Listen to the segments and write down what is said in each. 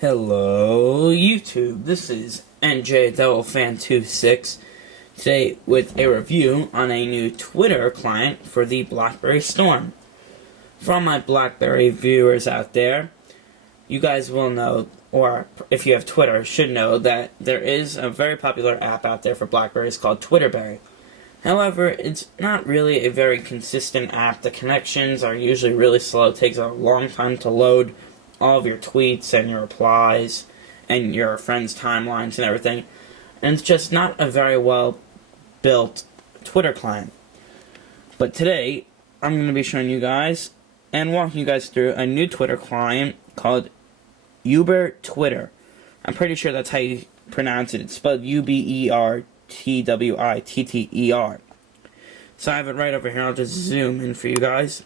Hello YouTube, this is NJ_Fan26 today with a review on a new Twitter client for the Blackberry Storm. For all my Blackberry viewers out there, you guys will know, or if you have Twitter, should know that there is a very popular app out there for Blackberries called Twitterberry. However, it's not really a very consistent app. The connections are usually really slow. It takes a long time to load all of your tweets and your replies and your friends' timelines and everything. And it's just not a very well built Twitter client. But today, I'm going to be showing you guys and walking you guys through a new Twitter client called Uber Twitter. I'm pretty sure that's how you pronounce it. It's spelled UberTwitter. So I have it right over here. I'll just zoom in for you guys.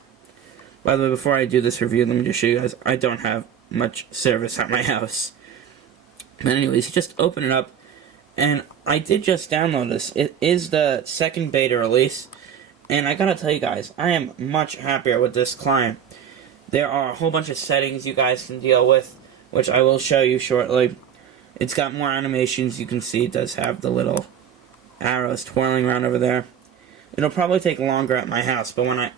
By the way, before I do this review, let me just show you guys, I don't have much service at my house. But anyways, just open it up, and I did just download this. It is the second beta release, and I gotta tell you guys, I am much happier with this client. There are a whole bunch of settings you guys can deal with, which I will show you shortly. It's got more animations. You can see it does have the little arrows twirling around over there. It'll probably take longer at my house, but when I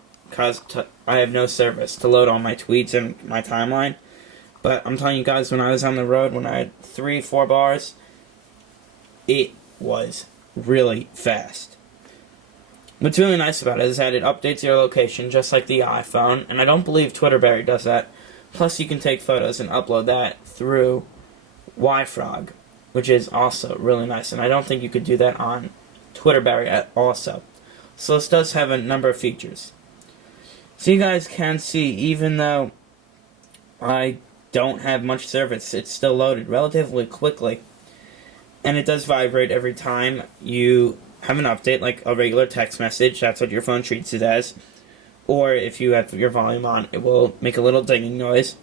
have no service to load all my tweets and my timeline. But I'm telling you guys, when I was on the road, when I had 3-4 bars, it was really fast. What's really nice about it is that it updates your location just like the iPhone, and I don't believe Twitterberry does that. Plus, you can take photos and upload that through YFrog, which is also really nice, and I don't think you could do that on Twitterberry also. So this does have a number of features. So you guys can see, even though I don't have much service, it's still loaded relatively quickly. And it does vibrate every time you have an update, like a regular text message. That's what your phone treats it as. Or if you have your volume on, it will make a little dinging noise.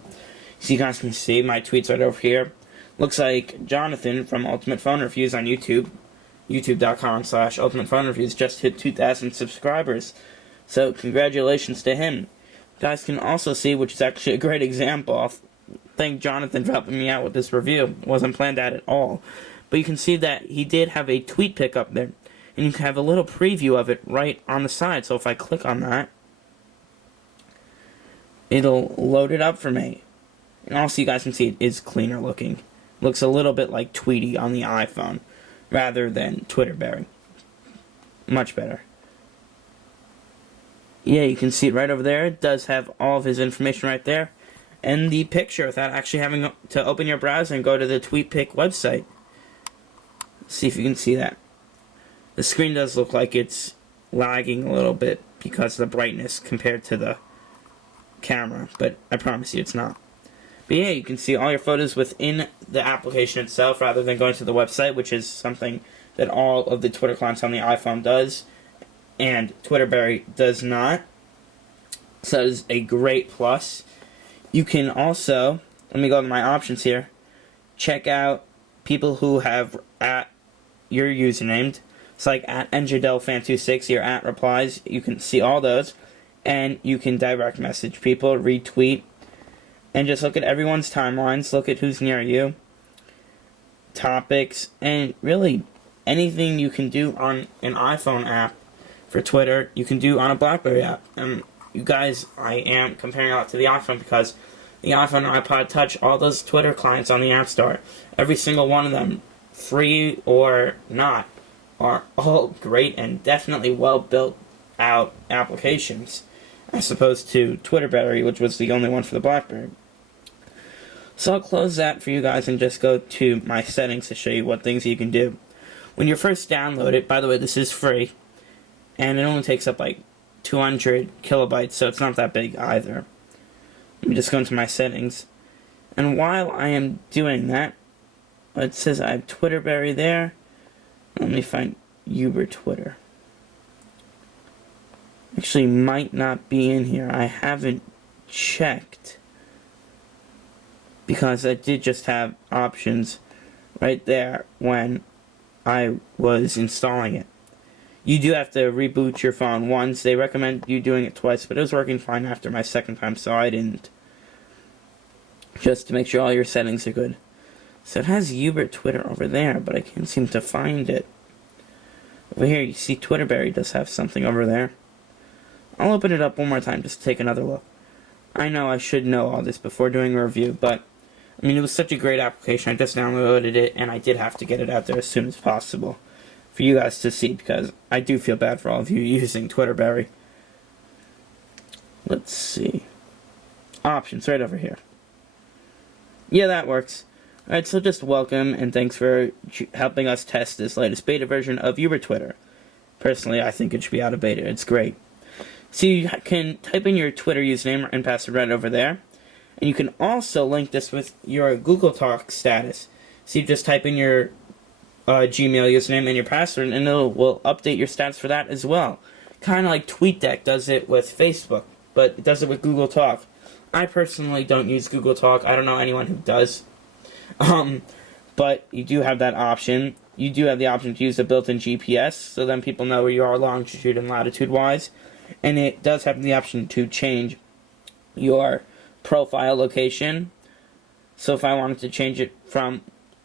So you guys can see my tweets right over here. Looks like Jonathan from Ultimate Phone Reviews on YouTube, youtube.com/Ultimate Phone Reviews, just hit 2,000 subscribers. So, congratulations to him. You guys can also see, which is actually a great example. I'll thank Jonathan for helping me out with this review. It wasn't planned at all. But you can see that he did have a tweet pick up there. And you can have a little preview of it right on the side. So if I click on that, it'll load it up for me. And also you guys can see it is cleaner looking. Looks a little bit like Tweety on the iPhone, rather than Twitterberry. Much better. Yeah, you can see it right over there. It does have all of his information right there. And the picture without actually having to open your browser and go to the TweetPic website. See if you can see that. The screen does look like it's lagging a little bit because of the brightness compared to the camera. But I promise you it's not. But yeah, you can see all your photos within the application itself rather than going to the website, which is something that all of the Twitter clients on the iPhone does. And Twitterberry does not. So that is a great plus. You can also, let me go to my options here, check people who have at your username. It's like at NJDellFan26, your at replies. You can see all those. And you can direct message people, retweet, and just look at everyone's timelines, look at who's near you, topics, and really anything you can do on an iPhone app for Twitter, you can do on a Blackberry app. And you guys, I am comparing a lot to the iPhone because the iPhone and iPod Touch, all those Twitter clients on the App Store, every single one of them, free or not, are all great and definitely well built out applications, as opposed to Twitterberry, which was the only one for the Blackberry. So I'll close that for you guys and just go to my settings to show you what things you can do. When you first download it, by the way, this is free, and it only takes up like 200 kilobytes, so it's not that big either. Let me just go into my settings. And while I am doing that, it says I have Twitterberry there. Let me find Uber Twitter. Actually, might not be in here. I haven't checked, because I did just have options right there when I was installing it. You do have to reboot your phone once. They recommend you doing it twice, but it was working fine after my second time, so I didn't. Just to make sure all your settings are good. So it has Uber Twitter over there, but I can't seem to find it. Over here, you see Twitterberry does have something over there. I'll open it up one more time just to take another look. I know I should know all this before doing a review, but I mean, it was such a great application. I just downloaded it, and I did have to get it out there as soon as possible for you guys to see, because I do feel bad for all of you using Twitterberry. Let's see. Options right over here. Yeah, that works. Alright, so just welcome and thanks for helping us test this latest beta version of Uber Twitter. Personally, I think it should be out of beta. It's great. So you can type in your Twitter username and password right over there. And you can also link this with your Google Talk status. So you just type in your Gmail username and your password, and it will update your stats for that as well. Kind of like TweetDeck does it with Facebook, but it does it with Google Talk. I personally don't use Google Talk. I don't know anyone who does. But you do have that option. You do have the option to use the built-in GPS, so then people know where you are longitude and latitude-wise. And it does have the option to change your profile location. So if I wanted to change it from,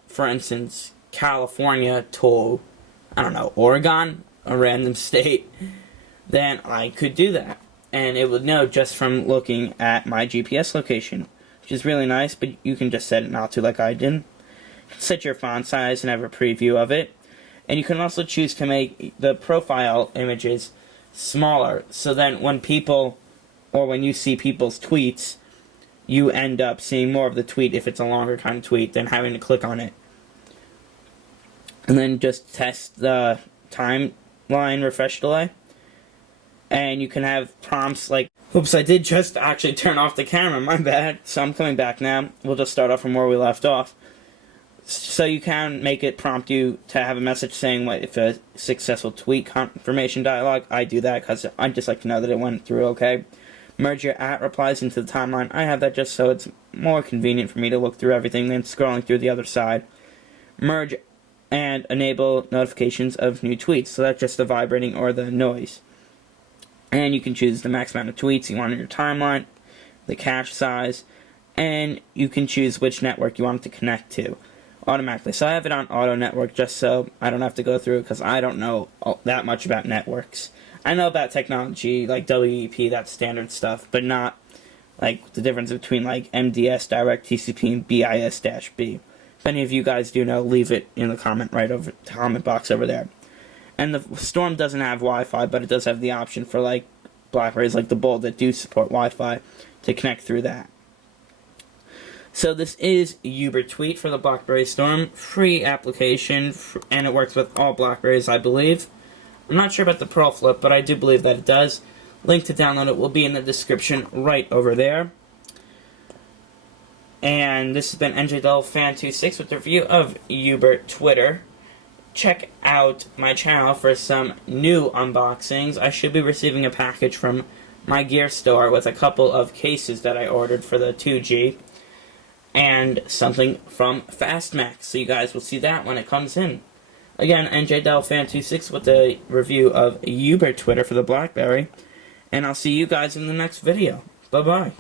for instance, California to, I don't know, Oregon, a random state, then I could do that. And it would know just from looking at my GPS location, which is really nice, but you can just set it not to like I did. Set your font size and have a preview of it. And you can also choose to make the profile images smaller, so then when people, or when you see people's tweets, you end up seeing more of the tweet if it's a longer kind of tweet than having to click on it. And then just test the timeline refresh delay. And you can have prompts like, oops, I did just actually turn off the camera, my bad. So I'm coming back now. We'll just start off from where we left off. So you can make it prompt you to have a message saying what if a successful tweet confirmation dialog. I do that because I just like to know that it went through okay. Merge your @replies into the timeline. I have that just so it's more convenient for me to look through everything than scrolling through the other side. Merge and enable notifications of new tweets. So that's just the vibrating or the noise. And you can choose the max amount of tweets you want on your timeline, the cache size, and you can choose which network you want it to connect to automatically. So I have it on auto network just so I don't have to go through it because I don't know that much about networks. I know about technology like WEP, that's standard stuff, but not like the difference between like MDS, direct TCP, and BIS-B. If any of you guys do know, leave it in the comment box over there. And the Storm doesn't have Wi-Fi, but it does have the option for like Blackberries like the Bold that do support Wi-Fi to connect through that. So this is Uber Tweet for the Blackberry Storm. Free application, and it works with all Blackberries, I believe. I'm not sure about the Pearl Flip, but I do believe that it does. Link to download it will be in the description right over there. And this has been NJDelFan26 with the review of Uber Twitter. Check out my channel for some new unboxings. I should be receiving a package from my gear store with a couple of cases that I ordered for the 2G. And something from Fastmax, so you guys will see that when it comes in. Again, NJDelFan26 with a review of Uber Twitter for the Blackberry, and I'll see you guys in the next video. Bye-bye.